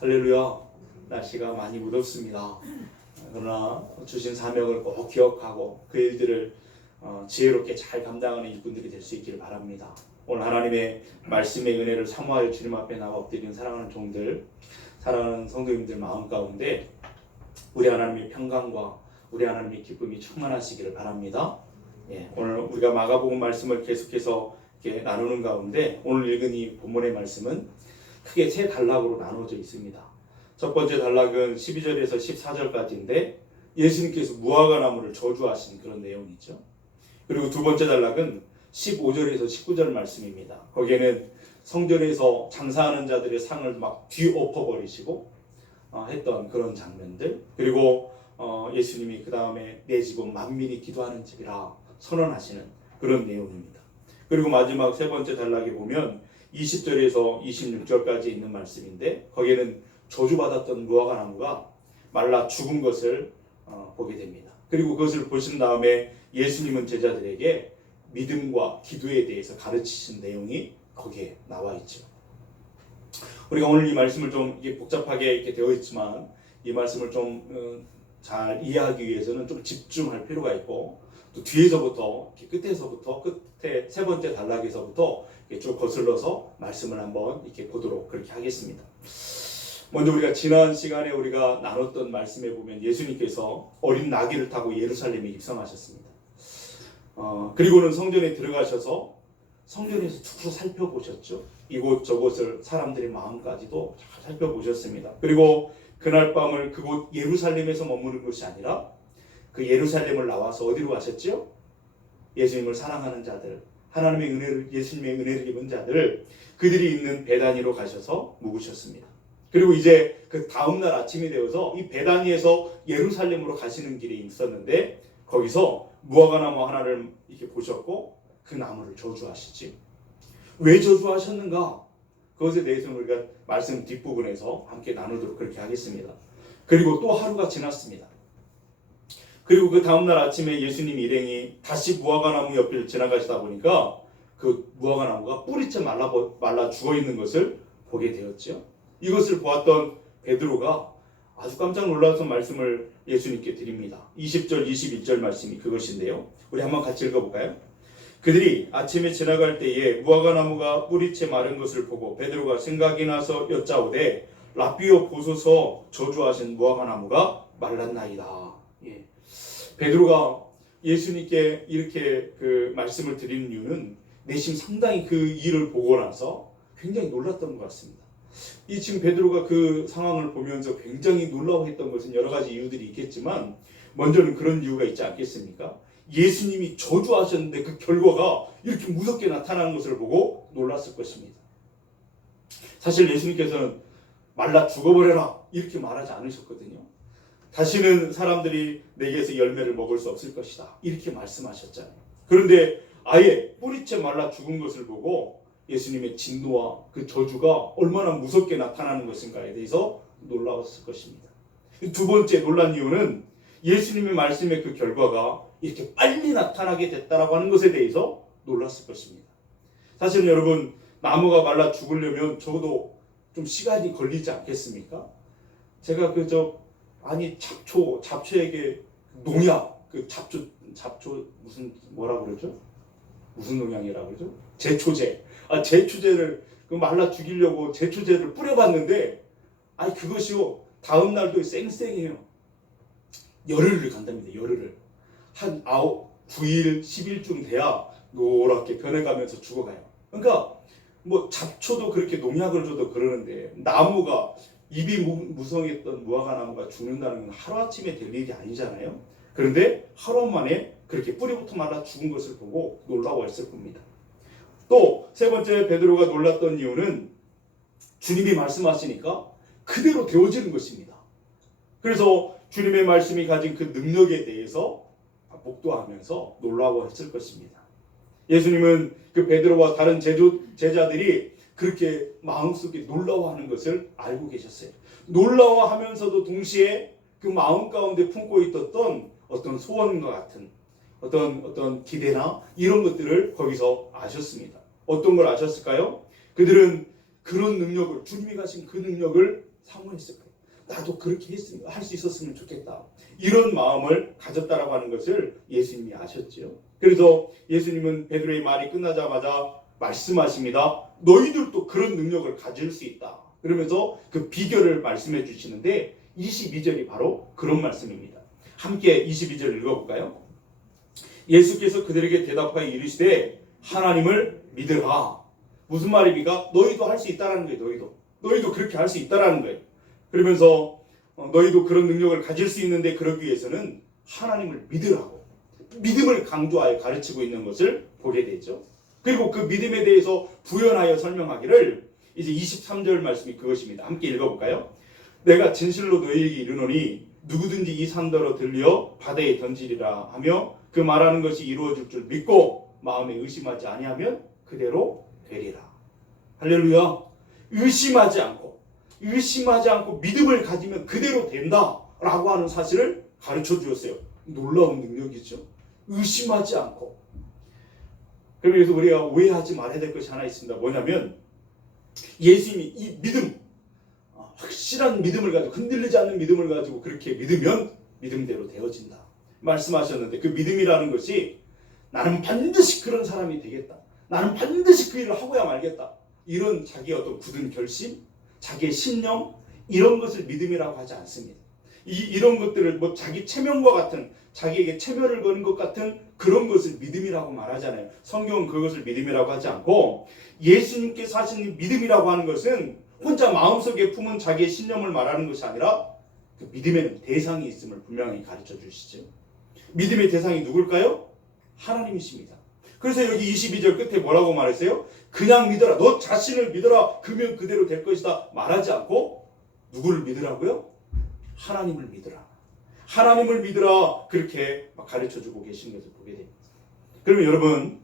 할렐루야. 날씨가 많이 무덥습니다. 그러나 주신 사명을 꼭 기억하고 그 일들을 지혜롭게 잘 감당하는 일꾼들이 될 수 있기를 바랍니다. 오늘 하나님의 말씀의 은혜를 사모하여 주님 앞에 나와 엎드리는 사랑하는 종들, 사랑하는 성도님들 마음 가운데 우리 하나님의 평강과 우리 하나님의 기쁨이 충만하시기를 바랍니다. 오늘 우리가 마가복음 말씀을 계속해서 이렇게 나누는 가운데 오늘 읽은 이 본문의 말씀은 크게 세 단락으로 나누어져 있습니다. 첫 번째 단락은 12절에서 14절까지인데 예수님께서 무화과 나무를 저주하신 그런 내용이죠. 그리고 두 번째 단락은 15절에서 19절 말씀입니다. 거기에는 성전에서 장사하는 자들의 상을 막 뒤엎어버리시고 했던 그런 장면들, 그리고 예수님이 그 다음에 내 집은 만민이 기도하는 집이라 선언하시는 그런 내용입니다. 그리고 마지막 세 번째 단락에 보면 20절에서 26절까지 있는 말씀인데 거기에는 저주받았던 무화과 나무가 말라 죽은 것을 보게 됩니다. 그리고 그것을 보신 다음에 예수님은 제자들에게 믿음과 기도에 대해서 가르치신 내용이 거기에 나와 있죠. 우리가 오늘 이 말씀을 좀 이게 복잡하게 이렇게 되어 있지만 이 말씀을 좀 잘 이해하기 위해서는 좀 집중할 필요가 있고, 또 뒤에서부터 끝에서부터 끝에 세 번째 단락에서부터 쭉 거슬러서 말씀을 한번 이렇게 보도록 그렇게 하겠습니다. 먼저 우리가 지난 시간에 우리가 나눴던 말씀에 보면 예수님께서 어린 나귀를 타고 예루살렘에 입성하셨습니다. 그리고는 성전에 들어가셔서 성전에서 툭툭 살펴보셨죠. 이곳저곳을 사람들의 마음까지도 잘 살펴보셨습니다. 그리고 그날 밤을 그곳 예루살렘에서 머무는 것이 아니라 그 예루살렘을 나와서 어디로 가셨죠? 예수님을 사랑하는 자들, 하나님의 은혜를, 예수님의 은혜를 입은 자들, 그들이 있는 베다니로 가셔서 묵으셨습니다. 그리고 이제 그 다음날 아침이 되어서 이 베다니에서 예루살렘으로 가시는 길이 있었는데 거기서 무화과 나무 하나를 이렇게 보셨고 그 나무를 저주하시지. 왜 저주하셨는가? 그것에 대해서는 우리가 말씀 뒷부분에서 함께 나누도록 그렇게 하겠습니다. 그리고 또 하루가 지났습니다. 그리고 그 다음날 아침에 예수님 일행이 다시 무화과 나무 옆을 지나가시다 보니까 그 무화과 나무가 뿌리째 말라 죽어있는 것을 보게 되었죠. 이것을 보았던 베드로가 아주 깜짝 놀라서 말씀을 예수님께 드립니다. 20절, 21절 말씀이 그것인데요. 우리 한번 같이 읽어볼까요? 그들이 아침에 지나갈 때에 무화과 나무가 뿌리채 마른 것을 보고 베드로가 생각이 나서 여짜오되 라삐오 보소서 저주하신 무화과 나무가 말랐나이다. 베드로가 예수님께 이렇게 그 말씀을 드리는 이유는 내심 상당히 그 일을 보고 나서 굉장히 놀랐던 것 같습니다. 이 지금 베드로가 그 상황을 보면서 굉장히 놀라워했던 것은 여러 가지 이유들이 있겠지만 먼저는 그런 이유가 있지 않겠습니까? 예수님이 저주하셨는데 그 결과가 이렇게 무섭게 나타나는 것을 보고 놀랐을 것입니다. 사실 예수님께서는 말라 죽어버려라 이렇게 말하지 않으셨거든요. 다시는 사람들이 내게서 열매를 먹을 수 없을 것이다 이렇게 말씀하셨잖아요. 그런데 아예 뿌리채 말라 죽은 것을 보고 예수님의 진노와 그 저주가 얼마나 무섭게 나타나는 것인가에 대해서 놀라웠을 것입니다. 두 번째 놀란 이유는 예수님의 말씀의 그 결과가 이렇게 빨리 나타나게 됐다라고 하는 것에 대해서 놀랐을 것입니다. 사실은 여러분 나무가 말라 죽으려면 적어도 좀 시간이 걸리지 않겠습니까? 제가 잡초에게 농약, 잡초 무슨 뭐라 그러죠? 무슨 농약이라고 그러죠? 제초제. 제초제를 말라 죽이려고 제초제를 뿌려봤는데 그것이요 다음 날도 쌩쌩해요. 열흘을 간답니다. 열흘을. 한 9일, 10일쯤 돼야 노랗게 변해가면서 죽어가요. 그러니까 뭐 잡초도 그렇게 농약을 줘도 그러는데 나무가 입이 무성했던 무화과 나무가 죽는다는 건 하루아침에 될 일이 아니잖아요. 그런데 하루 만에 그렇게 뿌리부터 말라 죽은 것을 보고 놀라워했을 겁니다. 또 세 번째 베드로가 놀랐던 이유는 주님이 말씀하시니까 그대로 되어지는 것입니다. 그래서 주님의 말씀이 가진 그 능력에 대해서 복도하면서 놀라워했을 것입니다. 예수님은 그 베드로와 다른 제자들이 그렇게 마음속에 놀라워하는 것을 알고 계셨어요. 놀라워하면서도 동시에 그 마음 가운데 품고 있었던 어떤 소원과 같은 어떤 기대나 이런 것들을 거기서 아셨습니다. 어떤 걸 아셨을까요? 그들은 그런 능력을, 주님이 가신 그 능력을 사모했을 거예요. 나도 그렇게 할 수 있었으면 좋겠다. 이런 마음을 가졌다라고 하는 것을 예수님이 아셨죠. 그래서 예수님은 베드로의 말이 끝나자마자 말씀하십니다. 너희들도 그런 능력을 가질 수 있다. 그러면서 그 비결을 말씀해 주시는데 22절이 바로 그런 말씀입니다. 함께 22절 읽어볼까요? 예수께서 그들에게 대답하여 이르시되 하나님을 믿으라. 무슨 말입니까? 너희도 할 수 있다라는 거예요. 너희도 그렇게 할 수 있다라는 거예요. 그러면서 너희도 그런 능력을 가질 수 있는데 그러기 위해서는 하나님을 믿으라고 믿음을 강조하여 가르치고 있는 것을 보게 되죠. 그리고 그 믿음에 대해서 부연하여 설명하기를 이제 23절 말씀이 그것입니다. 함께 읽어볼까요? 내가 진실로 너희에게 이르노니 누구든지 이 산더러 들려 바다에 던지리라 하며 그 말하는 것이 이루어질 줄 믿고 마음에 의심하지 아니하면 그대로 되리라. 할렐루야. 의심하지 않고 믿음을 가지면 그대로 된다라고 하는 사실을 가르쳐 주었어요. 놀라운 능력이죠. 의심하지 않고. 그래서 우리가 오해하지 말아야 될 것이 하나 있습니다. 뭐냐면 예수님이 이 믿음, 확실한 믿음을 가지고 흔들리지 않는 믿음을 가지고 그렇게 믿으면 믿음대로 되어진다 말씀하셨는데, 그 믿음이라는 것이 나는 반드시 그런 사람이 되겠다, 나는 반드시 그 일을 하고야 말겠다, 이런 자기의 어떤 굳은 결심, 자기의 신념, 이런 것을 믿음이라고 하지 않습니다. 이런 것들을 뭐 자기 체면과 같은, 자기에게 체면을 거는 것 같은 그런 것을 믿음이라고 말하잖아요. 성경은 그것을 믿음이라고 하지 않고, 예수님께서 하신 믿음이라고 하는 것은 혼자 마음속에 품은 자기의 신념을 말하는 것이 아니라 그 믿음에는 대상이 있음을 분명히 가르쳐 주시죠. 믿음의 대상이 누굴까요? 하나님이십니다. 그래서 여기 22절 끝에 뭐라고 말했어요? 그냥 믿어라, 너 자신을 믿어라, 그러면 그대로 될 것이다 말하지 않고 누구를 믿으라고요? 하나님을 믿으라, 하나님을 믿으라, 그렇게 막 가르쳐주고 계신 것을 보게 됩니다. 그러면 여러분,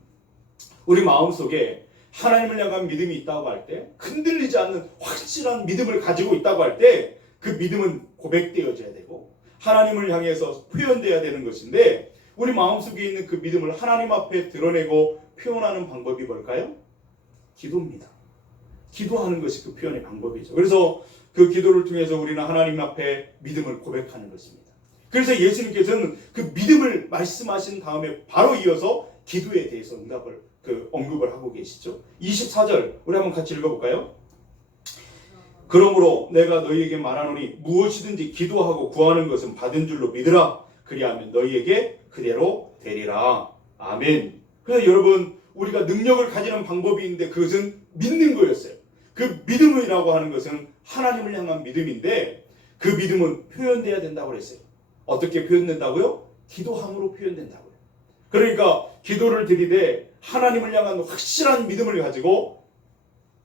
우리 마음속에 하나님을 향한 믿음이 있다고 할 때, 흔들리지 않는 확실한 믿음을 가지고 있다고 할 때, 그 믿음은 고백되어져야 되고 하나님을 향해서 표현되어야 되는 것인데, 우리 마음속에 있는 그 믿음을 하나님 앞에 드러내고 표현하는 방법이 뭘까요? 기도입니다. 기도하는 것이 그 표현의 방법이죠. 그래서 그 기도를 통해서 우리는 하나님 앞에 믿음을 고백하는 것입니다. 그래서 예수님께서는 그 믿음을 말씀하신 다음에 바로 이어서 기도에 대해서 언급을 하고 계시죠. 24절 우리 한번 같이 읽어볼까요? 그러므로 내가 너희에게 말하노니 무엇이든지 기도하고 구하는 것은 받은 줄로 믿으라. 그리하면 너희에게 그대로 되리라. 아멘. 그래서 여러분, 우리가 능력을 가지는 방법이 있는데 그것은 믿는 거였어요. 그 믿음이라고 하는 것은 하나님을 향한 믿음인데, 그 믿음은 표현돼야 된다고 그랬어요. 어떻게 표현된다고요? 기도함으로 표현된다고요. 그러니까 기도를 드리되 하나님을 향한 확실한 믿음을 가지고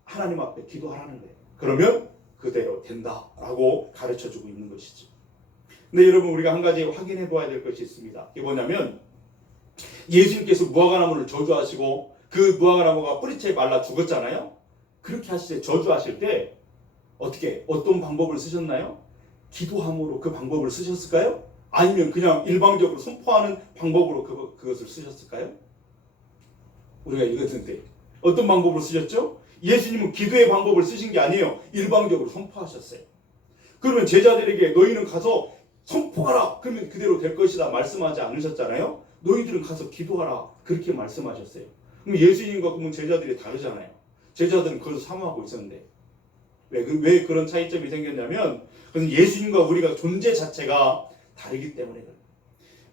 하나님 앞에 기도하라는 거예요. 그러면 그대로 된다라고 가르쳐주고 있는 것이죠. 근데 여러분, 우리가 한 가지 확인해 봐야 될 것이 있습니다. 이게 뭐냐면, 예수님께서 무화과나무를 저주하시고 그 무화과나무가 뿌리채 말라 죽었잖아요. 그렇게 하실 때, 저주하실 때 어떤 방법을 쓰셨나요? 기도함으로 그 방법을 쓰셨을까요? 아니면 그냥 일방적으로 선포하는 방법으로 그것을 쓰셨을까요? 우리가 읽었는데 어떤 방법을 쓰셨죠? 예수님은 기도의 방법을 쓰신 게 아니에요. 일방적으로 선포하셨어요. 그러면 제자들에게 너희는 가서 선포하라, 그러면 그대로 될 것이다 말씀하지 않으셨잖아요. 너희들은 가서 기도하라, 그렇게 말씀하셨어요. 그럼 예수님과 그러면 제자들이 다르잖아요. 제자들은 그것을 사모하고 있었는데 왜 그런 차이점이 생겼냐면, 그것은 예수님과 우리가 존재 자체가 다르기 때문에 그래요.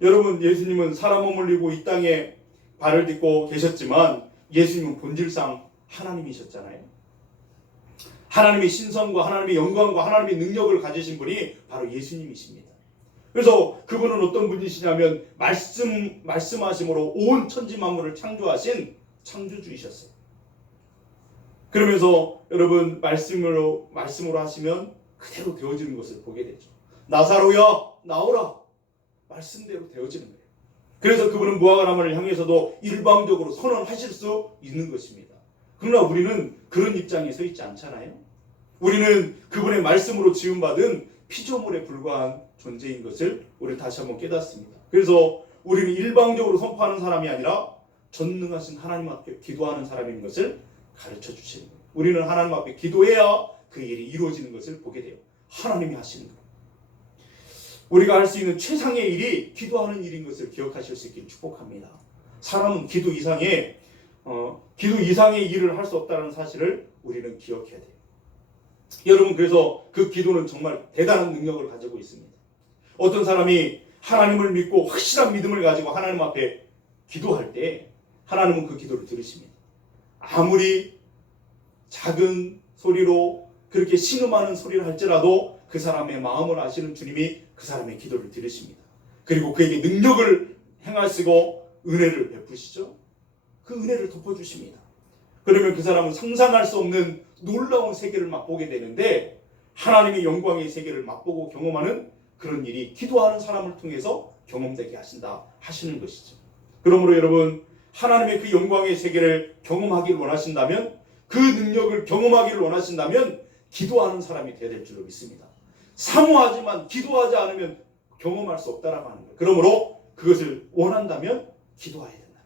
여러분, 예수님은 사람 몸을 입고 이 땅에 발을 딛고 계셨지만 예수님은 본질상 하나님이셨잖아요. 하나님의 신성과 하나님의 영광과 하나님의 능력을 가지신 분이 바로 예수님이십니다. 그래서 그분은 어떤 분이시냐면 말씀하심으로 온 천지 만물을 창조하신 창조주이셨어요. 그러면서 여러분, 말씀으로 하시면 그대로 되어지는 것을 보게 되죠. 나사로야 나오라, 말씀대로 되어지는 거예요. 그래서 그분은 무화과나무를 향해서도 일방적으로 선언하실 수 있는 것입니다. 그러나 우리는 그런 입장에 서 있지 않잖아요. 우리는 그분의 말씀으로 지음받은 피조물에 불과한 존재인 것을 우리 다시 한번 깨닫습니다. 그래서 우리는 일방적으로 선포하는 사람이 아니라 전능하신 하나님 앞에 기도하는 사람인 것을 가르쳐 주시는 거예요. 우리는 하나님 앞에 기도해야 그 일이 이루어지는 것을 보게 돼요. 하나님이 하시는 거예요. 우리가 할 수 있는 최상의 일이 기도하는 일인 것을 기억하실 수 있기를 축복합니다. 사람은 기도 이상의 일을 할 수 없다는 사실을 우리는 기억해야 돼요. 여러분, 그래서 그 기도는 정말 대단한 능력을 가지고 있습니다. 어떤 사람이 하나님을 믿고 확실한 믿음을 가지고 하나님 앞에 기도할 때 하나님은 그 기도를 들으십니다. 아무리 작은 소리로 그렇게 신음하는 소리를 할지라도 그 사람의 마음을 아시는 주님이 그 사람의 기도를 들으십니다. 그리고 그에게 능력을 행하시고 은혜를 베푸시죠. 그 은혜를 덮어주십니다. 그러면 그 사람은 상상할 수 없는 놀라운 세계를 맛보게 되는데 하나님의 영광의 세계를 맛보고 경험하는 그런 일이 기도하는 사람을 통해서 경험되게 하시는 것이죠. 그러므로 여러분, 하나님의 그 영광의 세계를 경험하기를 원하신다면, 그 능력을 경험하기를 원하신다면 기도하는 사람이 되어야 될 줄로 믿습니다. 사모하지만 기도하지 않으면 경험할 수 없다라고 하는 거예요. 그러므로 그것을 원한다면 기도해야 된다.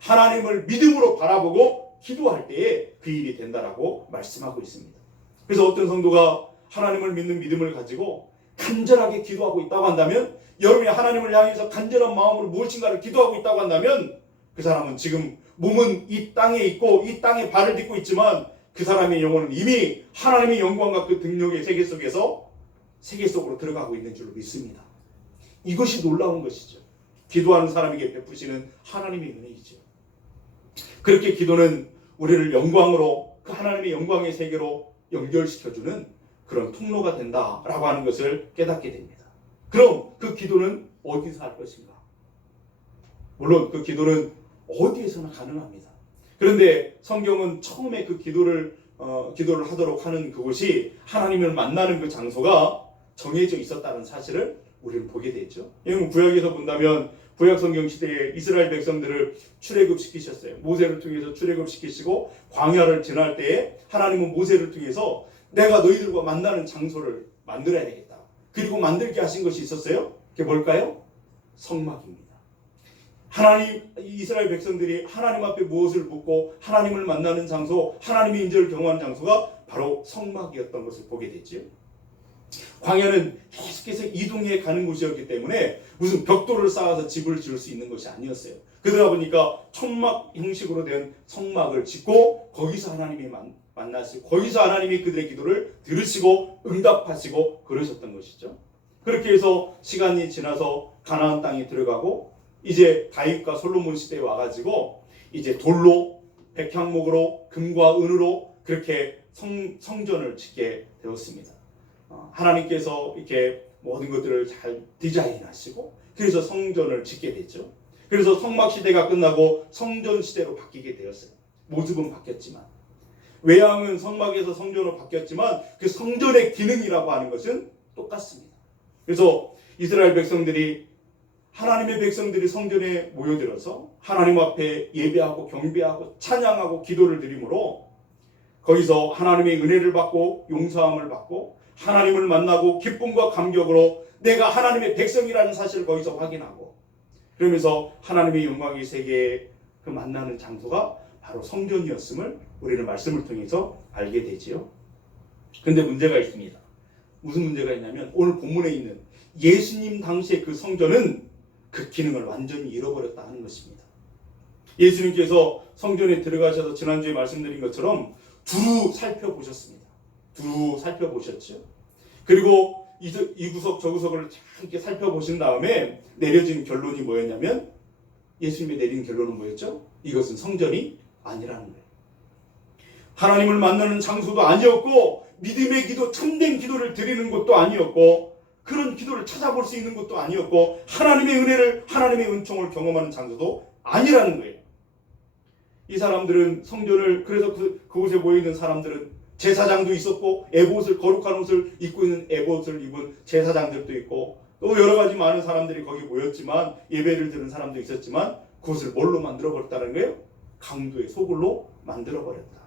하나님을 믿음으로 바라보고 기도할 때에 그 일이 된다라고 말씀하고 있습니다. 그래서 어떤 성도가 하나님을 믿는 믿음을 가지고 간절하게 기도하고 있다고 한다면, 여러분이 하나님을 향해서 간절한 마음으로 무엇인가를 기도하고 있다고 한다면 그 사람은 지금 몸은 이 땅에 있고 이 땅에 발을 딛고 있지만 그 사람의 영혼은 이미 하나님의 영광과 그 능력의 세계 속으로 들어가고 있는 줄로 믿습니다. 이것이 놀라운 것이죠. 기도하는 사람에게 베푸시는 하나님의 은혜이죠. 그렇게 기도는 우리를 영광으로, 그 하나님의 영광의 세계로 연결시켜주는 그런 통로가 된다라고 하는 것을 깨닫게 됩니다. 그럼 그 기도는 어디서 할 것인가? 물론 그 기도는 어디에서나 가능합니다. 그런데 성경은 처음에 그 기도를 하도록 하는 그곳이, 하나님을 만나는 그 장소가 정해져 있었다는 사실을 우리는 보게 되죠. 여러분, 구약에서 본다면 구약 성경 시대에 이스라엘 백성들을 출애굽시키셨어요. 모세를 통해서 출애굽시키시고 광야를 지날 때에 하나님은 모세를 통해서 내가 너희들과 만나는 장소를 만들어야 되겠다. 그리고 만들게 하신 것이 있었어요. 그게 뭘까요? 성막입니다. 이스라엘 백성들이 하나님 앞에 무엇을 묻고 하나님을 만나는 장소, 하나님의 인재를 경험하는 장소가 바로 성막이었던 것을 보게 됐죠. 광야는 계속해서 이동해 가는 곳이었기 때문에 무슨 벽돌을 쌓아서 집을 지을 수 있는 것이 아니었어요. 그러다 보니까 천막 형식으로 된 성막을 짓고 거기서 하나님이 만나시고 거기서 하나님이 그들의 기도를 들으시고 응답하시고 그러셨던 것이죠. 그렇게 해서 시간이 지나서 가나안 땅에 들어가고 이제 다윗과 솔로몬 시대에 와가지고 이제 돌로, 백향목으로, 금과 은으로 그렇게 성전을 짓게 되었습니다. 하나님께서 이렇게 모든 것들을 잘 디자인하시고 그래서 성전을 짓게 됐죠. 그래서 성막 시대가 끝나고 성전 시대로 바뀌게 되었어요. 모습은 바뀌었지만, 외양은 성막에서 성전으로 바뀌었지만 그 성전의 기능이라고 하는 것은 똑같습니다. 그래서 이스라엘 백성들이, 하나님의 백성들이 성전에 모여들어서 하나님 앞에 예배하고 경배하고 찬양하고 기도를 드림으로 거기서 하나님의 은혜를 받고 용서함을 받고 하나님을 만나고 기쁨과 감격으로 내가 하나님의 백성이라는 사실을 거기서 확인하고, 그러면서 하나님의 영광의 세계에 그 만나는 장소가 바로 성전이었음을 우리는 말씀을 통해서 알게 되지요. 근데 문제가 있습니다. 무슨 문제가 있냐면 오늘 본문에 있는 예수님 당시의 그 성전은 그 기능을 완전히 잃어버렸다 하는 것입니다. 예수님께서 성전에 들어가셔서 지난주에 말씀드린 것처럼 두루 살펴보셨습니다. 두루 살펴보셨죠. 그리고 이 구석 저 구석을 이렇게 살펴보신 다음에 내려진 결론이 뭐였냐면, 예수님이 내린 결론은 뭐였죠? 이것은 성전이 아니라는 거예요. 하나님을 만나는 장소도 아니었고 믿음의 기도, 참된 기도를 드리는 것도 아니었고 그런 기도를 찾아볼 수 있는 것도 아니었고 하나님의 은혜를, 하나님의 은총을 경험하는 장소도 아니라는 거예요. 이 사람들은 성전을, 그래서 그곳에 모여있는 사람들은 제사장도 있었고 에봇을, 거룩한 옷을 입고 있는 에봇을 입은 제사장들도 있고 또 여러 가지 많은 사람들이 거기 모였지만, 예배를 드는 사람도 있었지만 그것을 뭘로 만들어버렸다는 거예요? 강도의 소굴로 만들어버렸다.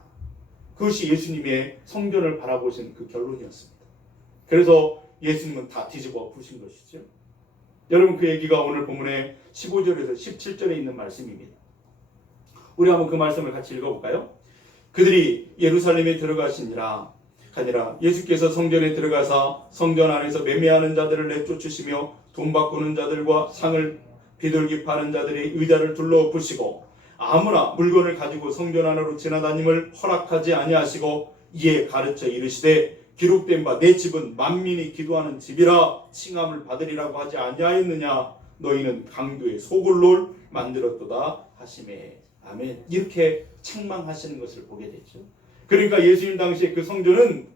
그것이 예수님의 성전을 바라보신 그 결론이었습니다. 그래서 예수님은 다 뒤집어 푸신 것이죠. 여러분, 그 얘기가 오늘 본문의 15절에서 17절에 있는 말씀입니다. 우리 한번 그 말씀을 같이 읽어볼까요? 그들이 예루살렘에 들어가시니라. 아니라 예수께서 성전에 들어가사 성전 안에서 매매하는 자들을 내쫓으시며 돈 바꾸는 자들과 상을 비둘기 파는 자들의 의자를 둘러엎으시고 아무나 물건을 가지고 성전 안으로 지나다님을 허락하지 아니하시고 이에 가르쳐 이르시되 기록된 바 내 집은 만민이 기도하는 집이라 칭함을 받으리라고 하지 아니하였느냐. 너희는 강도의 소굴로 만들었도다 하시매. 아멘. 이렇게 책망하시는 것을 보게 되죠. 그러니까 예수님 당시에 그 성전은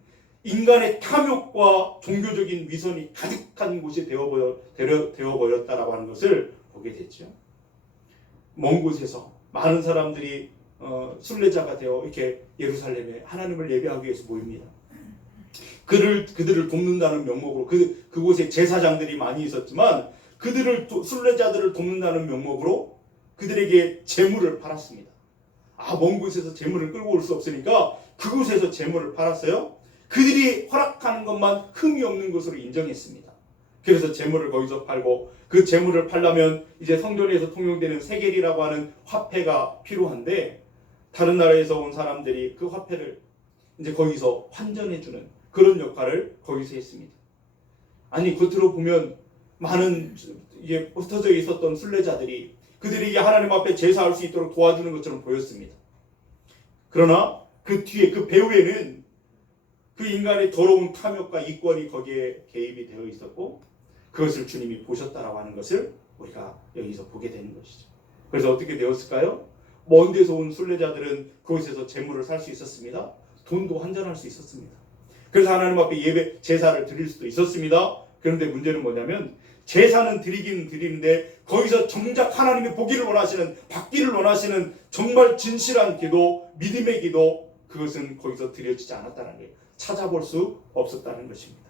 인간의 탐욕과 종교적인 위선이 가득한 곳이 되어버렸다라고 하는 것을 보게 됐죠. 먼 곳에서 많은 사람들이 순례자가 되어 이렇게 예루살렘에 하나님을 예배하기 위해서 모입니다. 그들을 돕는다는 명목으로 그곳에 제사장들이 많이 있었지만 순례자들을 돕는다는 명목으로 그들에게 재물을 팔았습니다. 먼 곳에서 재물을 끌고 올 수 없으니까 그곳에서 재물을 팔았어요. 그들이 허락하는 것만 흠이 없는 것으로 인정했습니다. 그래서 재물을 거기서 팔고 그 재물을 팔려면 이제 성전에서 통용되는 세겔이라고 하는 화폐가 필요한데 다른 나라에서 온 사람들이 그 화폐를 이제 거기서 환전해주는 그런 역할을 거기서 했습니다. 아니 겉으로 보면 많은 이게 흩어져 있었던 순례자들이 그들에게 하나님 앞에 제사할 수 있도록 도와주는 것처럼 보였습니다. 그러나 그 뒤에 그 배후에는 그 인간의 더러운 탐욕과 이권이 거기에 개입이 되어 있었고 그것을 주님이 보셨다라고 하는 것을 우리가 여기서 보게 되는 것이죠. 그래서 어떻게 되었을까요? 먼 데서 온 순례자들은 그곳에서 재물을 살 수 있었습니다. 돈도 환전할 수 있었습니다. 그래서 하나님 앞에 예배 제사를 드릴 수도 있었습니다. 그런데 문제는 뭐냐면 제사는 드리긴 드리는데 거기서 정작 하나님이 받기를 원하시는 정말 진실한 기도, 믿음의 기도, 그것은 거기서 드려지지 않았다는 거예요. 찾아볼 수 없었다는 것입니다.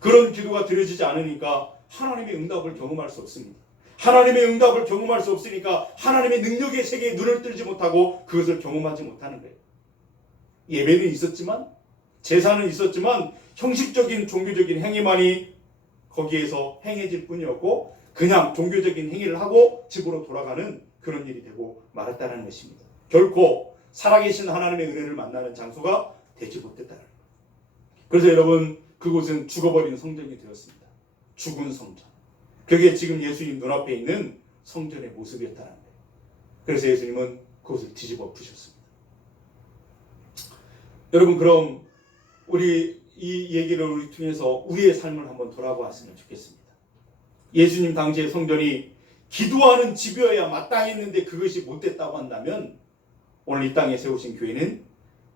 그런 기도가 드려지지 않으니까 하나님의 응답을 경험할 수 없습니다. 하나님의 응답을 경험할 수 없으니까 하나님의 능력의 세계에 눈을 뜨지 못하고 그것을 경험하지 못하는 거예요. 예배는 있었지만 제사는 있었지만 형식적인 종교적인 행위만이 거기에서 행해질 뿐이었고 그냥 종교적인 행위를 하고 집으로 돌아가는 그런 일이 되고 말았다는 것입니다. 결코 살아계신 하나님의 은혜를 만나는 장소가 되지 못했다는 거예요. 그래서 여러분 그곳은 죽어버린 성전이 되었습니다. 죽은 성전. 그게 지금 예수님 눈앞에 있는 성전의 모습이었다는 거예요. 그래서 예수님은 그것을 뒤집어 엎으셨습니다. 여러분 그럼 우리 이 얘기를 우리 통해서 우리의 삶을 한번 돌아보았으면 좋겠습니다. 예수님 당시의 성전이 기도하는 집이어야 마땅했는데 그것이 못됐다고 한다면 오늘 이 땅에 세우신 교회는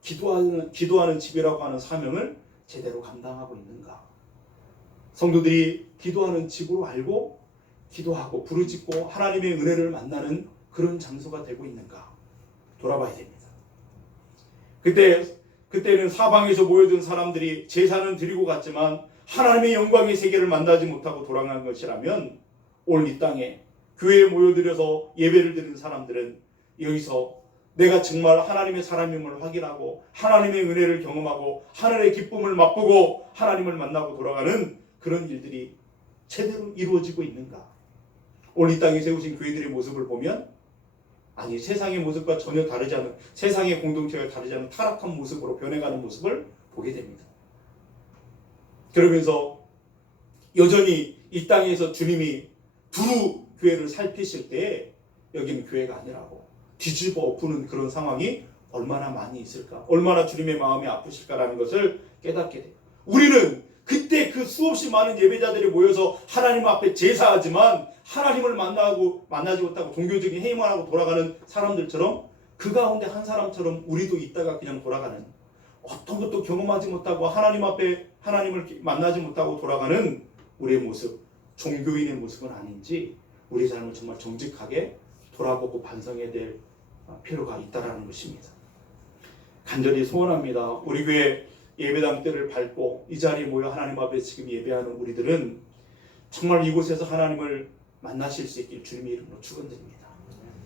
기도하는 집이라고 하는 사명을 제대로 감당하고 있는가? 성도들이 기도하는 집으로 알고 기도하고 부르짖고 하나님의 은혜를 만나는 그런 장소가 되고 있는가? 돌아봐야 됩니다. 그때는 사방에서 모여든 사람들이 제사는 드리고 갔지만 하나님의 영광의 세계를 만나지 못하고 돌아간 것이라면 오늘 이 땅에 교회에 모여들여서 예배를 드리는 사람들은 여기서 내가 정말 하나님의 사람임을 확인하고 하나님의 은혜를 경험하고 하늘의 기쁨을 맛보고 하나님을 만나고 돌아가는 그런 일들이 제대로 이루어지고 있는가? 오늘 이 땅에 세우신 교회들의 모습을 보면 아니 세상의 모습과 전혀 다르지 않은 세상의 공동체와 다르지 않은 타락한 모습으로 변해가는 모습을 보게 됩니다. 그러면서 여전히 이 땅에서 주님이 두루 교회를 살피실 때 여기는 교회가 아니라고 뒤집어 엎는 그런 상황이 얼마나 많이 있을까? 얼마나 주님의 마음이 아프실까라는 것을 깨닫게 돼요. 우리는 그때 그 수없이 많은 예배자들이 모여서 하나님 앞에 제사하지만 하나님을 만나지 못하고 종교적인 행위만 하고 돌아가는 사람들처럼 그 가운데 한 사람처럼 우리도 있다가 그냥 돌아가는 어떤 것도 경험하지 못하고 하나님 앞에 하나님을 만나지 못하고 돌아가는 우리의 모습, 종교인의 모습은 아닌지 우리 삶을 정말 정직하게 돌아보고 반성해야 될 필요가 있다라는 것입니다. 간절히 소원합니다. 우리 교회 예배당 때를 밟고 이 자리에 모여 하나님 앞에 지금 예배하는 우리들은 정말 이곳에서 하나님을 만나실 수 있길 주님의 이름으로 축원드립니다.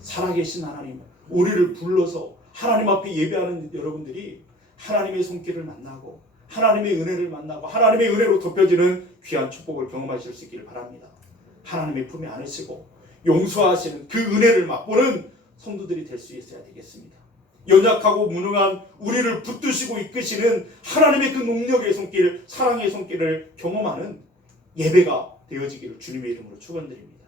살아계신 하나님, 우리를 불러서 하나님 앞에 예배하는 여러분들이 하나님의 손길을 만나고 하나님의 은혜를 만나고 하나님의 은혜로 덮여지는 귀한 축복을 경험하실 수 있기를 바랍니다. 하나님의 품에 안으시고 용서하시는 그 은혜를 맛보는 성도들이 될 수 있어야 되겠습니다. 연약하고 무능한 우리를 붙드시고 이끄시는 하나님의 그 능력의 손길, 사랑의 손길을 경험하는 예배가 되어지기를 주님의 이름으로 축원드립니다.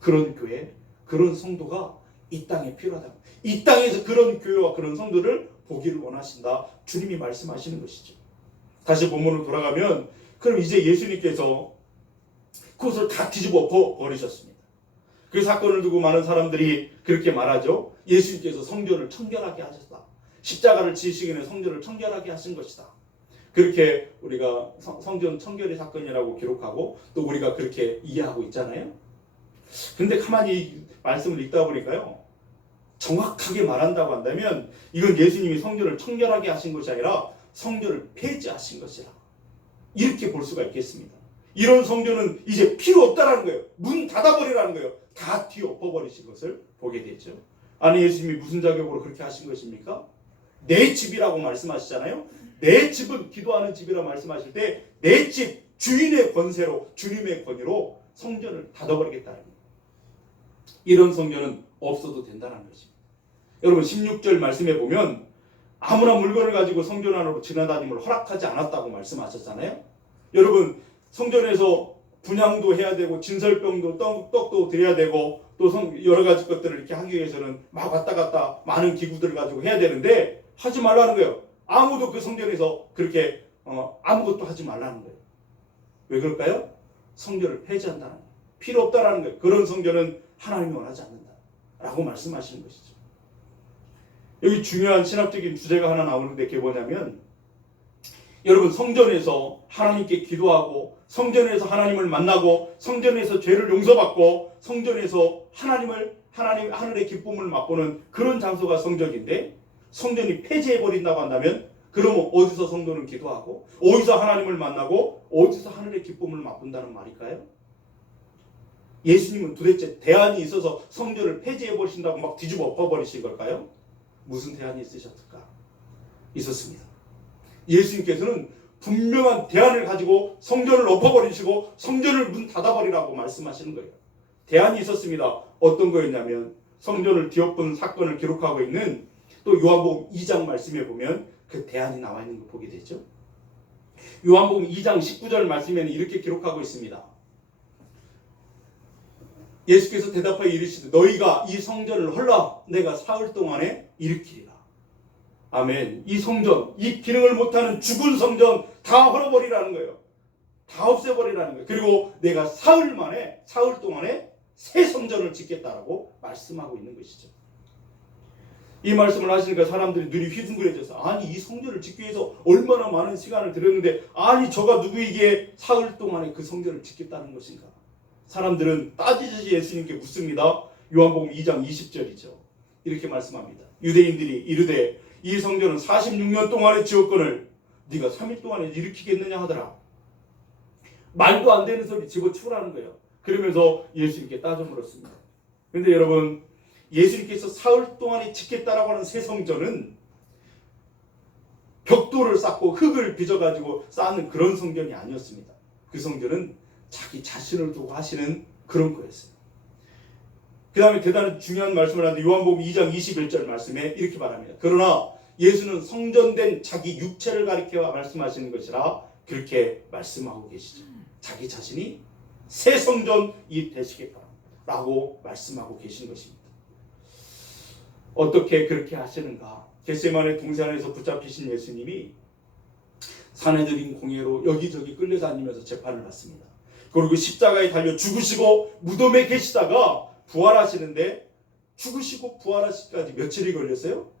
그런 교회, 그런 성도가 이 땅에 필요하다. 이 땅에서 그런 교회와 그런 성도를 보기를 원하신다. 주님이 말씀하시는 것이죠. 다시 본문으로 돌아가면 그럼 이제 예수님께서 그것을 다 뒤집어 버리셨습니다. 그 사건을 두고 많은 사람들이 그렇게 말하죠. 예수님께서 성전을 청결하게 하셨다. 십자가를 지시기 전에 성전을 청결하게 하신 것이다. 그렇게 우리가 성전 청결의 사건이라고 기록하고 또 우리가 그렇게 이해하고 있잖아요. 근데 가만히 말씀을 읽다 보니까요, 정확하게 말한다고 한다면 이건 예수님이 성전을 청결하게 하신 것이 아니라 성전을 폐지하신 것이라, 이렇게 볼 수가 있겠습니다. 이런 성전은 이제 필요 없다라는 거예요. 문 닫아버리라는 거예요. 다 뒤엎어버리신 것을 보게 되죠. 아니, 예수님이 무슨 자격으로 그렇게 하신 것입니까? 내 집이라고 말씀하시잖아요. 내 집은 기도하는 집이라 말씀하실 때 내 집 주인의 권세로, 주님의 권위로 성전을 닫아버리겠다는 거예요. 이런 성전은 없어도 된다는 것입니다. 여러분 16절 말씀해 보면 아무나 물건을 가지고 성전 안으로 지나다님을 허락하지 않았다고 말씀하셨잖아요. 여러분 성전에서 분향도 해야 되고 진설병도 떡도 드려야 되고 또 여러 가지 것들을 이렇게 하기 위해서는 막 왔다 갔다 많은 기구들을 가지고 해야 되는데 하지 말라는 거예요. 아무도 그 성전에서 그렇게 아무것도 하지 말라는 거예요. 왜 그럴까요? 성전을 폐지한다는 거예요. 필요 없다라는 거예요. 그런 성전은 하나님이 원하지 않는다라고 말씀하시는 것이죠. 여기 중요한 신학적인 주제가 하나 나오는데 그게 뭐냐면, 여러분 성전에서 하나님께 기도하고 성전에서 하나님을 만나고 성전에서 죄를 용서받고 성전에서 하나님의 기쁨을 맛보는 그런 장소가 성전인데, 성전이 폐지해버린다고 한다면 그러면 어디서 성도는 기도하고 어디서 하나님을 만나고 어디서 하늘의 기쁨을 맛본다는 말일까요? 예수님은 도대체 대안이 있어서 성전을 폐지해버리신다고 막 뒤집어 엎어버리신 걸까요? 무슨 대안이 있으셨을까? 있었습니다. 예수님께서는 분명한 대안을 가지고 성전을 엎어버리시고 성전을 문 닫아버리라고 말씀하시는 거예요. 대안이 있었습니다. 어떤 거였냐면 성전을 뒤엎은 사건을 기록하고 있는 또 요한복음 2장 말씀에 보면 그 대안이 나와 있는 거 보게 되죠. 요한복음 2장 19절 말씀에는 이렇게 기록하고 있습니다. 예수께서 대답하여 이르시되 너희가 이 성전을 헐라 내가 사흘 동안에 일으키리라. 아멘. 이 성전, 이 기능을 못하는 죽은 성전 다 헐어버리라는 거예요. 다 없애버리라는 거예요. 그리고 내가 사흘 동안에 새 성전을 짓겠다라고 말씀하고 있는 것이죠. 이 말씀을 하시니까 사람들이 눈이 휘둥그레져서, 아니 이 성전을 짓기 위해서 얼마나 많은 시간을 들였는데 아니 저가 누구에게 사흘 동안에 그 성전을 짓겠다는 것인가? 사람들은 따지듯이 예수님께 묻습니다. 요한복음 2장 20절이죠. 이렇게 말씀합니다. 유대인들이 이르되 이 성전은 46년 동안에 지었거늘 네가 3일 동안에 일으키겠느냐 하더라. 말도 안 되는 소리 집어치우라는 거예요. 그러면서 예수님께 따져 물었습니다. 그런데 여러분, 예수님께서 사흘 동안에 짓겠다라고 하는 새 성전은 벽돌을 쌓고 흙을 빚어가지고 쌓는 그런 성전이 아니었습니다. 그 성전은 자기 자신을 두고 하시는 그런 거였어요. 그 다음에 대단히 중요한 말씀을 하는데 요한복음 2장 21절 말씀에 이렇게 말합니다. 그러나 예수는 성전된 자기 육체를 가리켜 말씀하시는 것이라 그렇게 말씀하고 계시죠. 자기 자신이 새 성전이 되시겠다라고 말씀하고 계신 것입니다. 어떻게 그렇게 하시는가? 겟세마네 동산에서 붙잡히신 예수님이 산헤드린 공회로 여기저기 끌려다니면서 재판을 받습니다. 그리고 십자가에 달려 죽으시고 무덤에 계시다가 부활하시는데, 죽으시고 부활하시기까지 며칠이 걸렸어요?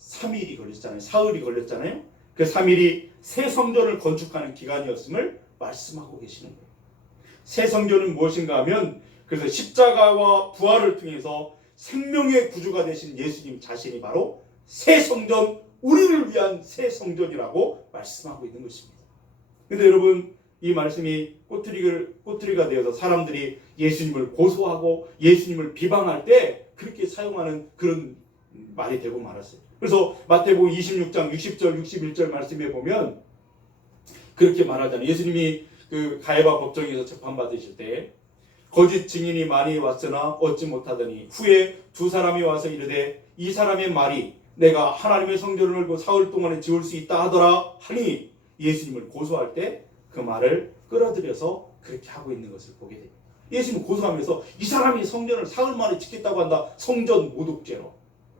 3일이 걸렸잖아요. 사흘이 걸렸잖아요. 그 3일이 새 성전을 건축하는 기간이었음을 말씀하고 계시는 거예요. 새 성전은 무엇인가 하면, 그래서 십자가와 부활을 통해서 생명의 구주가 되신 예수님 자신이 바로 새 성전, 우리를 위한 새 성전이라고 말씀하고 있는 것입니다. 그런데 여러분, 이 말씀이 꼬투리가 되어서 사람들이 예수님을 고소하고 예수님을 비방할 때 그렇게 사용하는 그런 말이 되고 말았어요. 그래서 마태복음 26장 60절 61절 말씀에 보면 그렇게 말하잖아요. 예수님이 그 가야바 법정에서 재판받으실 때 거짓 증인이 많이 왔으나 얻지 못하더니 후에 두 사람이 와서 이르되 이 사람의 말이 내가 하나님의 성전을 열고 사흘 동안에 지을 수 있다 하더라 하니 예수님을 고소할 때 그 말을 끌어들여서 그렇게 하고 있는 것을 보게 됩니다. 예수님 고소하면서 이 사람이 성전을 사흘 만에 짓겠다고 한다. 성전 모독죄로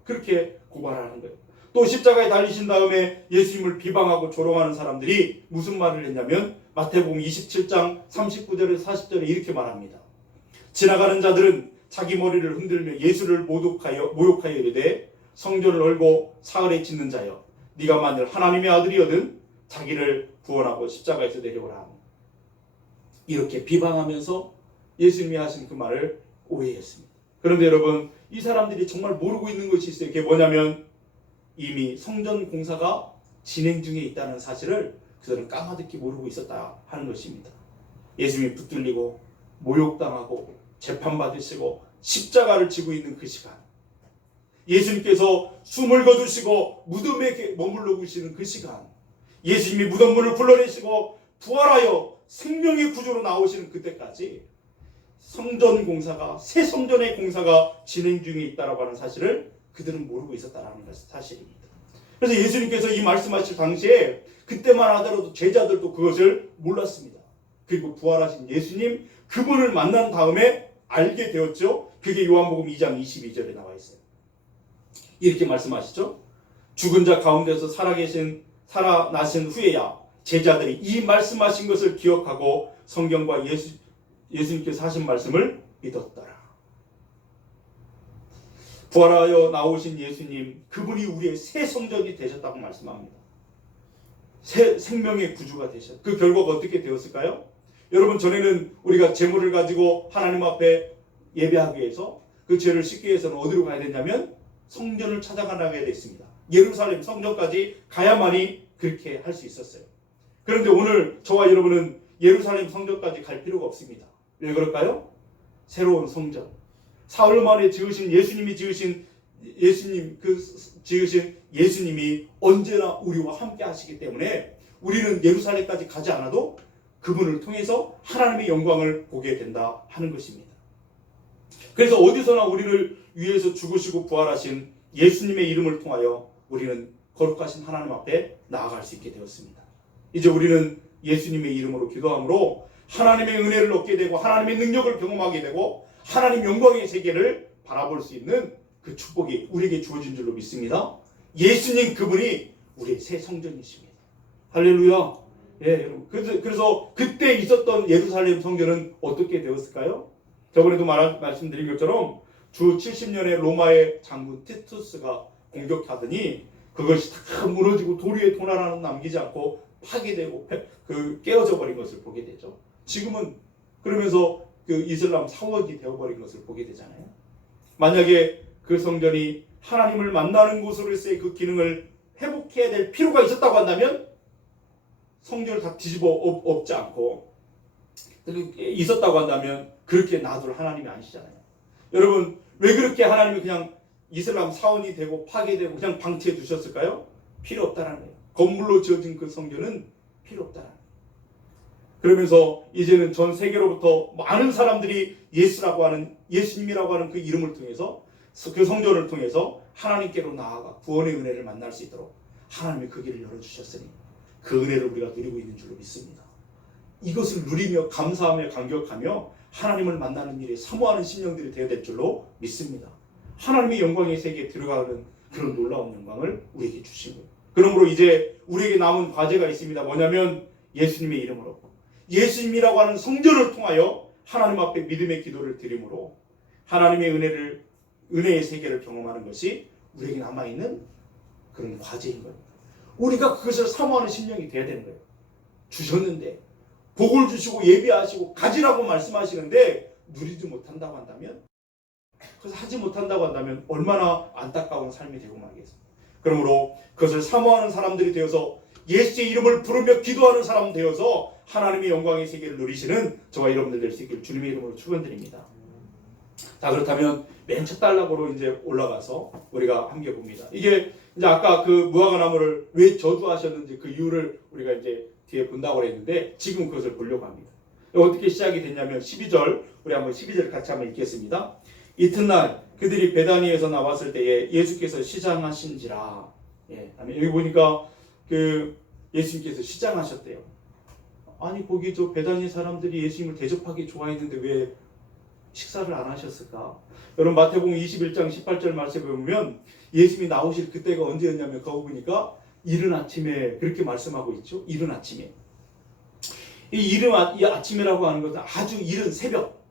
그렇게 고발하는 거예요. 또 십자가에 달리신 다음에 예수님을 비방하고 조롱하는 사람들이 무슨 말을 했냐면 마태복음 27장 39절에서 40절에 이렇게 말합니다. 지나가는 자들은 자기 머리를 흔들며 예수를 모욕하여 이르되 성전을 얼고 사흘에 짓는 자여 네가 만일 하나님의 아들이거든 자기를 구원하고 십자가에서 내려오라 하니 이렇게 비방하면서 예수님이 하신 그 말을 오해했습니다. 그런데 여러분 이 사람들이 정말 모르고 있는 것이 있어요. 그게 뭐냐면 이미 성전 공사가 진행 중에 있다는 사실을 그들은 까마득히 모르고 있었다 하는 것입니다. 예수님이 붙들리고 모욕당하고 재판받으시고 십자가를 지고 있는 그 시간, 예수님께서 숨을 거두시고 무덤에 머물러 계시는 그 시간, 예수님이 무덤문을 불러내시고 부활하여 생명의 구조로 나오시는 그때까지 성전 공사가, 새 성전의 공사가 진행 중에 있다고 하는 사실을 그들은 모르고 있었다는 사실입니다. 그래서 예수님께서 이 말씀하실 당시에 그때만 하더라도 제자들도 그것을 몰랐습니다. 그리고 부활하신 예수님 그분을 만난 다음에 알게 되었죠. 그게 요한복음 2장 22절에 나와 있어요. 이렇게 말씀하시죠. 죽은 자 가운데서 살아나신 후에야 제자들이 이 말씀하신 것을 기억하고 성경과 예수님께서 하신 말씀을 믿었더라. 부활하여 나오신 예수님 그분이 우리의 새 성전이 되셨다고 말씀합니다. 새 생명의 구주가 되셨. 그 결과가 어떻게 되었을까요? 여러분 전에는 우리가 제물을 가지고 하나님 앞에 예배하기 위해서 그 죄를 씻기 위해서는 어디로 가야 되냐면 성전을 찾아가게 됐습니다. 예루살렘 성전까지 가야만이 그렇게 할 수 있었어요. 그런데 오늘 저와 여러분은 예루살렘 성전까지 갈 필요가 없습니다. 왜 그럴까요? 새로운 성전, 사흘 만에 지으신 예수님이 언제나 우리와 함께 하시기 때문에 우리는 예루살렘까지 가지 않아도 그분을 통해서 하나님의 영광을 보게 된다 하는 것입니다. 그래서 어디서나 우리를 위해서 죽으시고 부활하신 예수님의 이름을 통하여 우리는 거룩하신 하나님 앞에 나아갈 수 있게 되었습니다. 이제 우리는 예수님의 이름으로 기도함으로 하나님의 은혜를 얻게 되고 하나님의 능력을 경험하게 되고 하나님 영광의 세계를 바라볼 수 있는 그 축복이 우리에게 주어진 줄로 믿습니다. 예수님 그분이 우리의 새 성전이십니다. 할렐루야. 예, 여러분. 그래서 그때 있었던 예루살렘 성전은 어떻게 되었을까요? 저번에도 말씀드린 것처럼 주 70년에 로마의 장군 티투스가 공격하더니 그것이 다 무너지고 돌 위에 돌 하나는 남기지 않고 파괴되고 깨어져 버린 것을 보게 되죠. 지금은 그러면서 그 이슬람 사원이 되어버린 것을 보게 되잖아요. 만약에 그 성전이 하나님을 만나는 곳으로서의 그 기능을 회복해야 될 필요가 있었다고 한다면 성전을 다 뒤집어 엎지 않고 있었다고 한다면 그렇게 놔둘 하나님이 아니시잖아요. 여러분 왜 그렇게 하나님이 그냥 이슬람 사원이 되고 파괴되고 그냥 방치해 두셨을까요? 필요 없다라는 거예요. 건물로 지어진 그 성전은 필요 없다라는 거예요. 그러면서 이제는 전 세계로부터 많은 사람들이 예수님이라고 하는 그 이름을 통해서 그 성전을 통해서 하나님께로 나아가 구원의 은혜를 만날 수 있도록 하나님이 그 길을 열어주셨으니 그 은혜를 우리가 누리고 있는 줄로 믿습니다. 이것을 누리며 감사하며 감격하며 하나님을 만나는 일에 사모하는 심령들이 되어야 될 줄로 믿습니다. 하나님의 영광의 세계에 들어가는 그런 놀라운 영광을 우리에게 주시고 그러므로 이제 우리에게 남은 과제가 있습니다. 뭐냐면 예수님의 이름으로 예수님이라고 하는 성전을 통하여 하나님 앞에 믿음의 기도를 드림으로 하나님의 은혜의 세계를 경험하는 것이 우리에게 남아있는 그런 과제인 거예요. 우리가 그것을 사모하는 심령이 되어야 되는 거예요. 주셨는데 복을 주시고 예비하시고 가지라고 말씀하시는데 누리지 못한다고 한다면 그것을 하지 못한다고 한다면 얼마나 안타까운 삶이 되고 말겠습니까. 그러므로 그것을 사모하는 사람들이 되어서 예수의 이름을 부르며 기도하는 사람 되어서 하나님의 영광의 세계를 누리시는 저와 여러분들 될 수 있기를 주님의 이름으로 축원드립니다. 자 그렇다면 맨 첫 단락으로 이제 올라가서 우리가 함께 봅니다. 이게 이제 아까 그 무화과 나무를 왜 저주하셨는지 그 이유를 우리가 이제 뒤에 본다고 했는데 지금 그것을 보려고 합니다. 어떻게 시작이 됐냐면 12절 우리 한번 12절 같이 한번 읽겠습니다. 이튿날 그들이 베다니에서 나왔을 때에 예수께서 시장하신지라. 여기 보니까 그 예수님께서 시장하셨대요. 아니 거기 저 베다니 사람들이 예수님을 대접하기 좋아했는데 왜 식사를 안 하셨을까? 여러분 마태복음 21장 18절 말씀에 보면 예수님이 나오실 그때가 언제였냐면 거기 보니까 이른 아침에 그렇게 말씀하고 있죠. 이른 아침에. 이 아침이라고 하는 것은 아주 이른 새벽,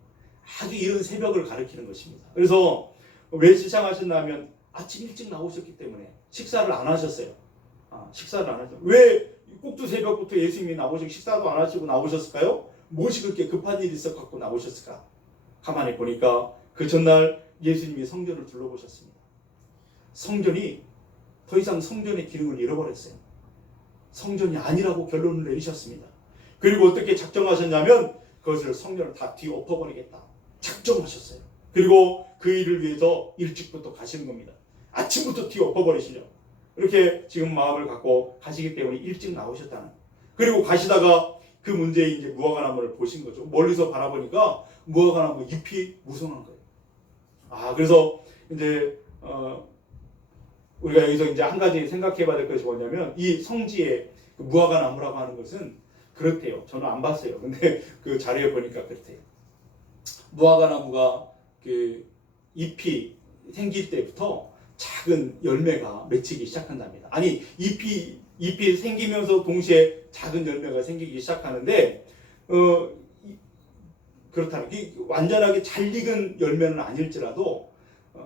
아주 이른 새벽을 가리키는 것입니다. 그래서 왜 시장하셨나 하면 아침 일찍 나오셨기 때문에 식사를 안 하셨어요. 식사를 안 하셨어요. 왜 꼭두 새벽부터 예수님이 나오시고 식사도 안 하시고 나오셨을까요? 무엇이 그렇게 급한 일이 있어 갖고 나오셨을까? 가만히 보니까 그 전날 예수님이 성전을 둘러보셨습니다. 성전이 더 이상 성전의 기능을 잃어버렸어요. 성전이 아니라고 결론을 내리셨습니다. 그리고 어떻게 작정하셨냐면 그것을 성전을 다 뒤엎어버리겠다 작정하셨어요. 그리고 그 일을 위해서 일찍부터 가시는 겁니다. 아침부터 뒤엎어버리시려고 이렇게 지금 마음을 갖고 가시기 때문에 일찍 나오셨다는. 그리고 가시다가 그 문제에 이제 무화과나무를 보신 거죠. 멀리서 바라보니까 무화과나무 잎이 무성한 거예요. 그래서 이제 우리가 여기서 이제 한 가지 생각해봐야 될 것이 뭐냐면 이 성지의 그 무화과나무라고 하는 것은 그렇대요. 저는 안 봤어요. 근데 그 자료에 보니까 그렇대요. 무화과나무가 그 잎이 생길 때부터 작은 열매가 맺히기 시작한답니다. 아니 잎이 생기면서 동시에 작은 열매가 생기기 시작하는데 그렇다면 완전하게 잘 익은 열매는 아닐지라도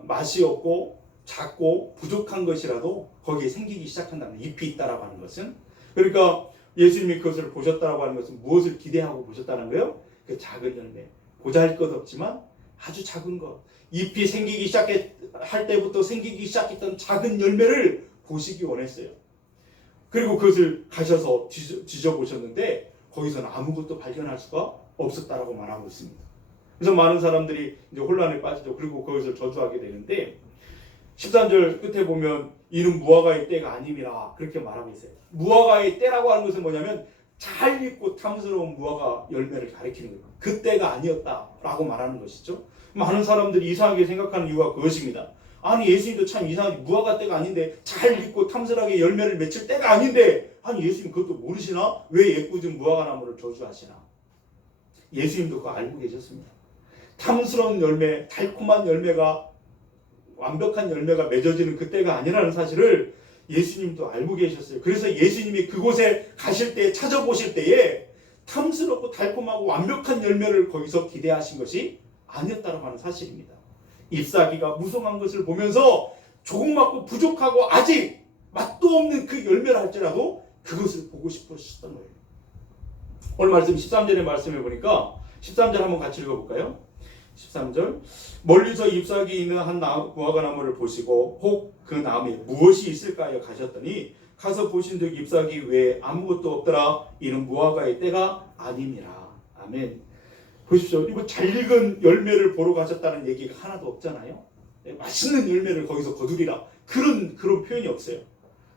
맛이 없고 작고 부족한 것이라도 거기에 생기기 시작한다는 잎이 있다라고 하는 것은. 그러니까 예수님이 그것을 보셨다라고 하는 것은 무엇을 기대하고 보셨다는 거예요? 그 작은 열매, 보잘것없지만 아주 작은 것, 잎이 생기기 시작할 때부터 생기기 시작했던 작은 열매를 보시기 원했어요. 그리고 그것을 가셔서 뒤져보셨는데 거기서는 아무것도 발견할 수가 없었다라고 말하고 있습니다. 그래서 많은 사람들이 이제 혼란에 빠지죠. 그리고 그것을 저주하게 되는데 13절 끝에 보면 이는 무화과의 때가 아님이라 그렇게 말하고 있어요. 무화과의 때라고 하는 것은 뭐냐면 잘 익고 탐스러운 무화과 열매를 가리키는 거예요. 그 때가 아니었다라고 말하는 것이죠. 많은 사람들이 이상하게 생각하는 이유가 그것입니다. 아니 예수님도 참 이상하게 무화과 때가 아닌데 잘 익고 탐스럽게 열매를 맺힐 때가 아닌데 아니 예수님 그것도 모르시나? 왜 예쁘진 무화과나무를 저주하시나? 예수님도 그거 알고 계셨습니다. 탐스러운 열매, 달콤한 열매가 완벽한 열매가 맺어지는 그때가 아니라는 사실을 예수님도 알고 계셨어요. 그래서 예수님이 그곳에 가실 때 찾아보실 때에 탐스럽고 달콤하고 완벽한 열매를 거기서 기대하신 것이 아니었다고 하는 사실입니다. 잎사귀가 무성한 것을 보면서 조금맣고 부족하고 아직 맛도 없는 그 열매를 할지라도 그것을 보고 싶으셨던 거예요. 오늘 말씀 13절의 말씀을 보니까 13절 한번 같이 읽어볼까요? 13절 멀리서 잎사귀 있는 한 무화과나무를 보시고 혹 그 나무에 무엇이 있을까요? 가셨더니 가서 보신즉 잎사귀 외에 아무것도 없더라. 이는 무화과의 때가 아님이라. 아멘. 보십시오. 이거 잘 익은 열매를 보러 가셨다는 얘기가 하나도 없잖아요. 맛있는 열매를 거기서 거두리라. 그런 표현이 없어요.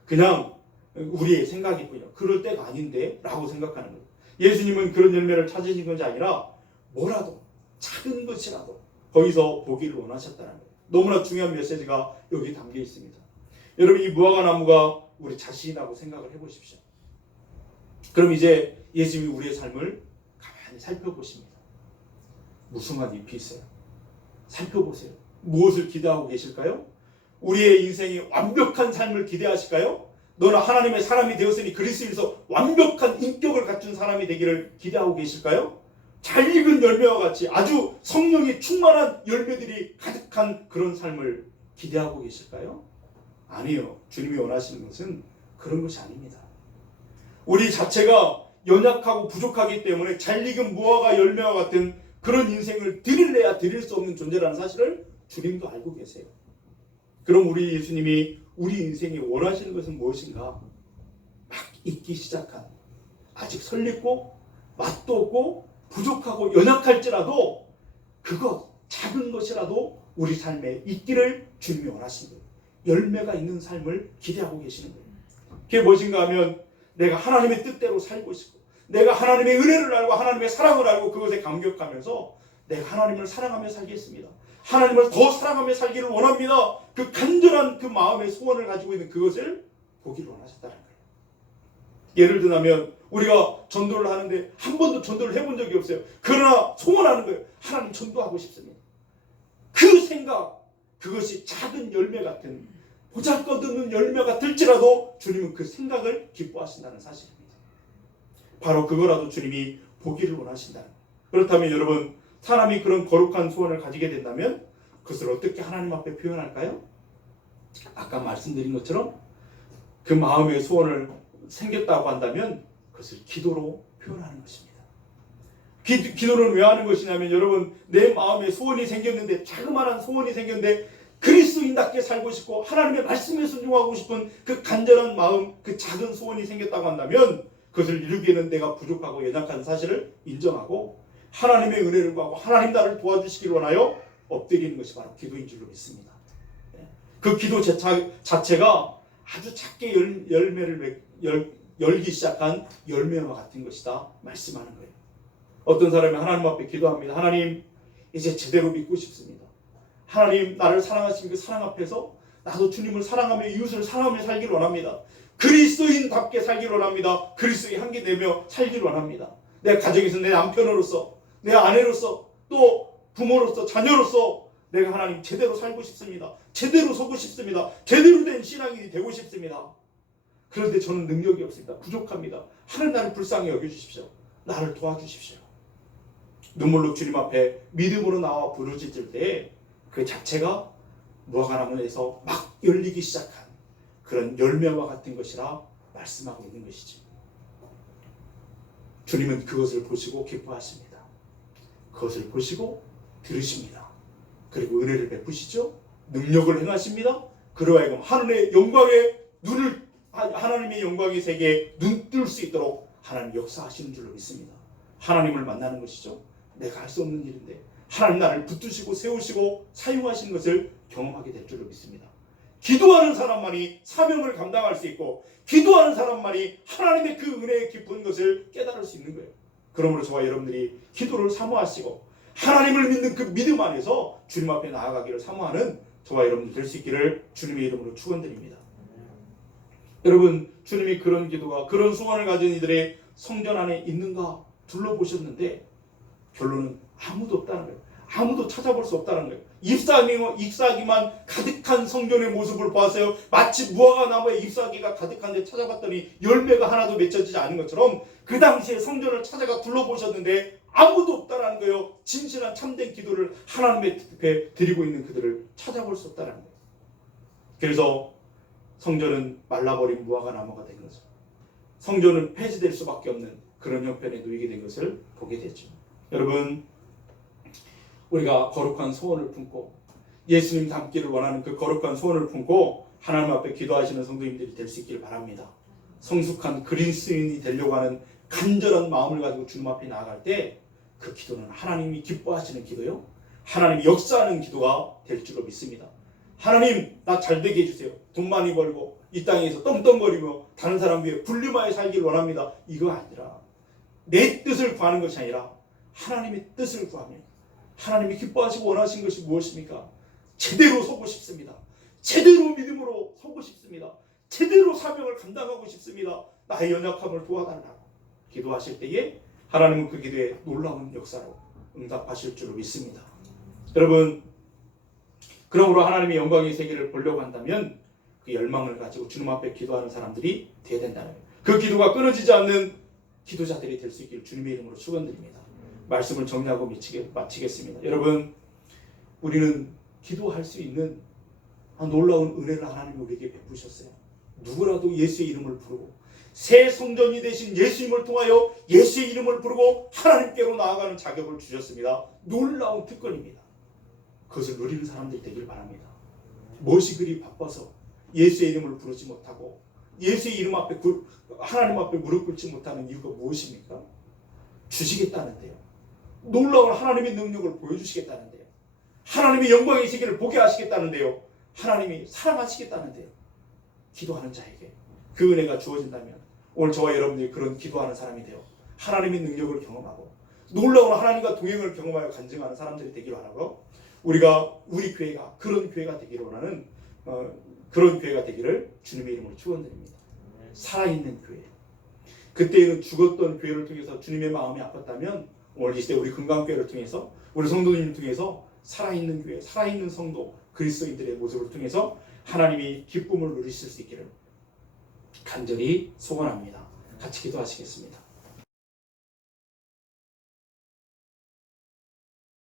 그냥 우리의 생각일 뿐이에요. 그럴 때가 아닌데 라고 생각하는 거예요. 예수님은 그런 열매를 찾으신 것이 아니라 뭐라도 작은 것이라도 거기서 보기를 원하셨다는 거예요. 너무나 중요한 메시지가 여기 담겨 있습니다. 여러분 이 무화과나무가 우리 자신이라고 생각을 해보십시오. 그럼 이제 예수님이 우리의 삶을 가만히 살펴보십니다. 무성한 잎이 있어요. 살펴보세요. 무엇을 기대하고 계실까요? 우리의 인생에 완벽한 삶을 기대하실까요? 너는 하나님의 사람이 되었으니 그리스도에서 완벽한 인격을 갖춘 사람이 되기를 기대하고 계실까요? 잘 익은 열매와 같이 아주 성령이 충만한 열매들이 가득한 그런 삶을 기대하고 계실까요? 아니요. 주님이 원하시는 것은 그런 것이 아닙니다. 우리 자체가 연약하고 부족하기 때문에 잘 익은 무화과 열매와 같은 그런 인생을 드릴래야 드릴 수 없는 존재라는 사실을 주님도 알고 계세요. 그럼 우리 예수님이 우리 인생에 원하시는 것은 무엇인가? 막 익기 시작한 아직 설렜고 맛도 없고 부족하고 연약할지라도 그것 작은 것이라도 우리 삶에 있기를 주님이 원하시는 거예요. 열매가 있는 삶을 기대하고 계시는 거예요. 그게 무엇인가 하면 내가 하나님의 뜻대로 살고 싶고 내가 하나님의 은혜를 알고 하나님의 사랑을 알고 그것에 감격하면서 내가 하나님을 사랑하며 살겠습니다. 하나님을 더 사랑하며 살기를 원합니다. 그 간절한 그 마음의 소원을 가지고 있는 그것을 보기를 원하셨다는 거예요. 예를 들면 우리가 전도를 하는데 한 번도 전도를 해본 적이 없어요. 그러나 소원하는 거예요. 하나님 전도하고 싶습니다. 그 생각, 그것이 작은 열매 같은, 보잘것없는 열매가 될지라도 주님은 그 생각을 기뻐하신다는 사실입니다. 바로 그거라도 주님이 보기를 원하신다는 거예요. 그렇다면 여러분, 사람이 그런 거룩한 소원을 가지게 된다면 그것을 어떻게 하나님 앞에 표현할까요? 아까 말씀드린 것처럼 그 마음의 소원을 생겼다고 한다면 그것을 기도로 표현하는 것입니다. 기도는 왜 하는 것이냐면 여러분, 내 마음에 소원이 생겼는데, 자그마한 소원이 생겼는데 그리스도인답게 살고 싶고 하나님의 말씀에 순종하고 싶은 그 간절한 마음, 그 작은 소원이 생겼다고 한다면 그것을 이루기에는 내가 부족하고 연약한 사실을 인정하고 하나님의 은혜를 구하고 하나님 나를 도와주시기를 원하여 엎드리는 것이 바로 기도인 줄로 믿습니다. 그 기도 자체가 아주 작게 열매를 열기 시작한 열매와 같은 것이다 말씀하는 거예요. 어떤 사람이 하나님 앞에 기도합니다. 하나님, 이제 제대로 믿고 싶습니다. 하나님, 나를 사랑하시는 그 사랑 앞에서 나도 주님을 사랑하며 이웃을 사랑하며 살기를 원합니다. 그리스도인답게 살기를 원합니다. 그리스도의 향기 내며 살기를 원합니다. 내 가정에서 내 남편으로서, 내 아내로서, 또 부모로서, 자녀로서 내가 하나님 제대로 살고 싶습니다. 제대로 서고 싶습니다. 제대로 된 신앙인이 되고 싶습니다. 그런데 저는 능력이 없습니다. 부족합니다. 하나님, 나를 불쌍히 여겨주십시오. 나를 도와주십시오. 눈물로 주님 앞에 믿음으로 나와 부르짖을 때 그 자체가 무화과나무에서 막 열리기 시작한 그런 열매와 같은 것이라 말씀하고 있는 것이죠. 주님은 그것을 보시고 기뻐하십니다. 그것을 보시고 들으십니다. 그리고 은혜를 베푸시죠. 능력을 행하십니다. 그로 하여금 하나님의 영광의 세계에 눈 뜰 수 있도록 하나님 역사하시는 줄로 믿습니다. 하나님을 만나는 것이죠. 내가 할 수 없는 일인데 하나님 나를 붙드시고 세우시고 사용하시는 것을 경험하게 될 줄로 믿습니다. 기도하는 사람만이 사명을 감당할 수 있고, 기도하는 사람만이 하나님의 그 은혜의 깊은 것을 깨달을 수 있는 거예요. 그러므로 저와 여러분들이 기도를 사모하시고 하나님을 믿는 그 믿음 안에서 주님 앞에 나아가기를 사모하는 저와 여러분들 될 수 있기를 주님의 이름으로 축원드립니다. 여러분, 주님이 그런 기도가, 그런 소원을 가진 이들의 성전 안에 있는가 둘러보셨는데 결론은 아무도 없다는 거예요. 아무도 찾아볼 수 없다는 거예요. 잎사귀만 가득한 성전의 모습을 보았어요. 마치 무화과 나무에 잎사귀가 가득한데 찾아봤더니 열매가 하나도 맺혀지지 않은 것처럼 그 당시에 성전을 찾아가 둘러보셨는데 아무도 없다는 거예요. 진실한 참된 기도를 하나님의 앞에 드리고 있는 그들을 찾아볼 수 없다는 거예요. 그래서 성전은 말라버린 무화과 나무가 된 거죠. 성전은 폐지될 수밖에 없는 그런 형편에 놓이게 된 것을 보게 되죠. 여러분, 우리가 거룩한 소원을 품고 예수님 닮기를 원하는 그 거룩한 소원을 품고 하나님 앞에 기도하시는 성도님들이 될 수 있기를 바랍니다. 성숙한 그리스도인이 되려고 하는 간절한 마음을 가지고 주님 앞에 나아갈 때 그 기도는 하나님이 기뻐하시는 기도요, 하나님이 역사하는 기도가 될 줄로 믿습니다. 하나님, 나 잘되게 해주세요. 돈 많이 벌고 이 땅에서 떵떵거리며 다른 사람 위해 군림하여 살기를 원합니다. 이거 아니라, 내 뜻을 구하는 것이 아니라 하나님의 뜻을 구하며 하나님이 기뻐하시고 원하신 것이 무엇입니까? 제대로 서고 싶습니다. 제대로 믿음으로 서고 싶습니다. 제대로 사명을 감당하고 싶습니다. 나의 연약함을 도와달라고 기도하실 때에 하나님은 그 기도에 놀라운 역사로 응답하실 줄로 믿습니다. 여러분, 그러므로 하나님의 영광의 세계를 보려고 한다면 그 열망을 가지고 주님 앞에 기도하는 사람들이 되어야 된다는 거예요. 그 기도가 끊어지지 않는 기도자들이 될 수 있기를 주님의 이름으로 축원드립니다. 말씀을 정리하고 마치겠습니다. 여러분, 우리는 기도할 수 있는 놀라운 은혜를 하나님이 우리에게 베푸셨어요. 누구라도 예수의 이름을 부르고 새 성전이 되신 예수님을 통하여 예수의 이름을 부르고 하나님께로 나아가는 자격을 주셨습니다. 놀라운 특권입니다. 그것을 누리는 사람들이 되길 바랍니다. 무엇이 그리 바빠서 예수의 이름을 부르지 못하고 예수의 이름 앞에 하나님 앞에 무릎 꿇지 못하는 이유가 무엇입니까? 주시겠다는데요. 놀라운 하나님의 능력을 보여주시겠다는데요. 하나님의 영광의 세계를 보게 하시겠다는데요. 하나님이 사랑하시겠다는데요. 기도하는 자에게 그 은혜가 주어진다면 오늘 저와 여러분들이 그런 기도하는 사람이 되어 하나님의 능력을 경험하고 놀라운 하나님과 동행을 경험하여 간증하는 사람들이 되기를 바라고, 우리 교회가 그런 교회가 되기를 원하는 그런 교회가 되기를 주님의 이름으로 축원드립니다. 살아있는 교회. 그때에는 죽었던 교회를 통해서 주님의 마음이 아팠다면 오늘 이 시대 우리 건강교회를 통해서 우리 성도님을 통해서 살아있는 교회, 살아있는 성도, 그리스도인들의 모습을 통해서 하나님이 기쁨을 누리실 수 있기를 간절히 소원합니다. 같이 기도하시겠습니다.